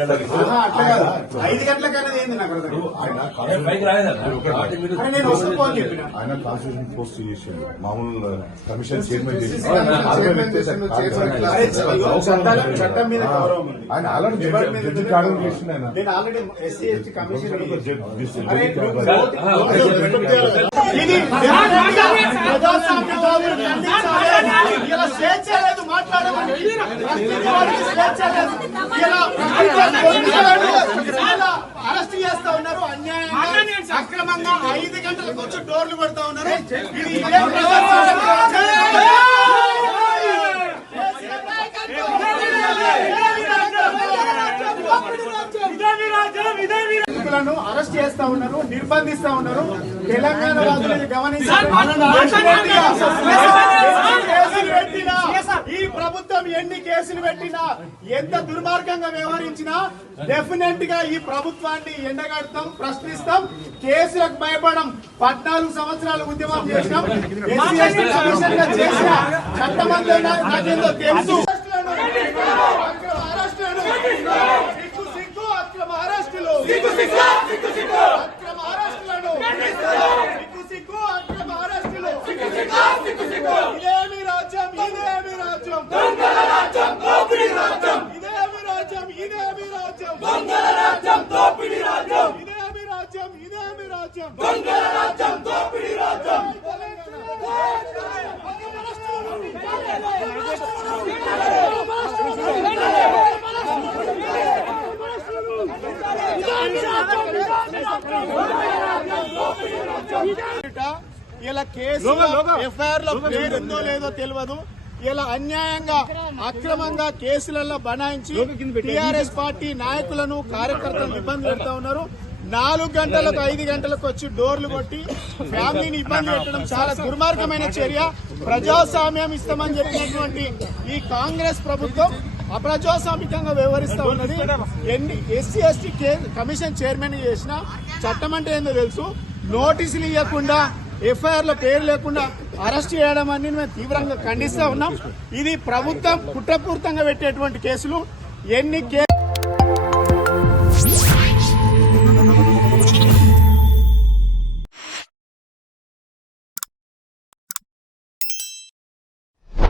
5 గంటలకనేది ఏంది నాకు ఆయన కాన్స్టిట్యూషన్ పోస్ట్ చేసిండు మామూలు కమిషన్ చైర్మన్ చేసి చట్టం మీద గౌరవం ఆయన ఆల్రెడీ జడ్జి కారణం చేసిండు ఆయన. నేను ఆల్రెడీ ఎస్సీ ఎస్టీ కమిషన్ ఇలా స్వేచ్ఛ లేదు మాట్లాడమని స్వేచ్ఛ లేదు. ఇలా అరెస్ట్ చేస్తా ఉన్నారు అన్యాయంగా అక్రమంగా 5 గంటలకు వచ్చి డోర్లు కొడతా ఉన్నారు. ఇది ఇదే వ్యక్తులను అరెస్ట్ చేస్తా ఉన్నారు, నిర్బంధిస్తా ఉన్నారు. తెలంగాణ రాజులను గమనించారు. ఈ ప్రభుత్వం ఎన్ని కేసులు పెట్టినా, ఎంత దుర్మార్గంగా వ్యవహరించినా డెఫినెట్ గా ఈ ప్రభుత్వాన్ని ఎండగడతాం, ప్రశ్నిస్తాం. కేసులకు భయపడం. 14 సంవత్సరాలు ఉద్యమం చేసినాం. చేసిన చట్టమంలో నాకేందో తెలుసు. ఇదేమి రాజ్యం, ఇదేమి రాజ్యం, దొంగల రాజ్యం, దోపిడీ రాజ్యం. ఇదేమి రాజ్యం, ఇదేమి రాజ్యం, దొంగల రాజ్యం, దోపిడీ రాజ్యం. ఇదేమి రాజ్యం, ఇదేమి రాజ్యం, దొంగల రాజ్యం, దోపిడీ రాజ్యం. ఇలా కేసు ఎఫ్ఐఆర్ లో పేరుందో లేదో తెలియదు. ఇలా అన్యాయంగా అక్రమంగా కేసులలో బనాయించి టీఆర్ఎస్ పార్టీ నాయకులను కార్యకర్తలను ఇబ్బంది పెడతా ఉన్నారు. 4 గంటలకు 5 గంటలకు వచ్చి డోర్లు కొట్టి ఫ్యామిలీని ఇబ్బంది పెట్టడం చాలా దుర్మార్గమైన చర్య. ప్రజాస్వామ్యం ఇస్తామని చెప్పినటువంటి ఈ కాంగ్రెస్ ప్రభుత్వం అప్రజాస్వామికంగా వ్యవహరిస్తా ఉన్నది. ఎస్సీ ఎస్టీ కమిషన్ చైర్మన్ చేసిన చట్టం అంటే ఏందో తెలుసు. నోటీసులు ఇవ్వకుండా, ఎఫ్ఐఆర్ లో పేరు లేకుండా అరెస్ట్ చేయడం అని మేము తీవ్రంగా ఖండిస్తా ఉన్నాం. ఇది ప్రభుత్వం కుట్రపూరితంగా పెట్టేటువంటి కేసులు. ఎన్ని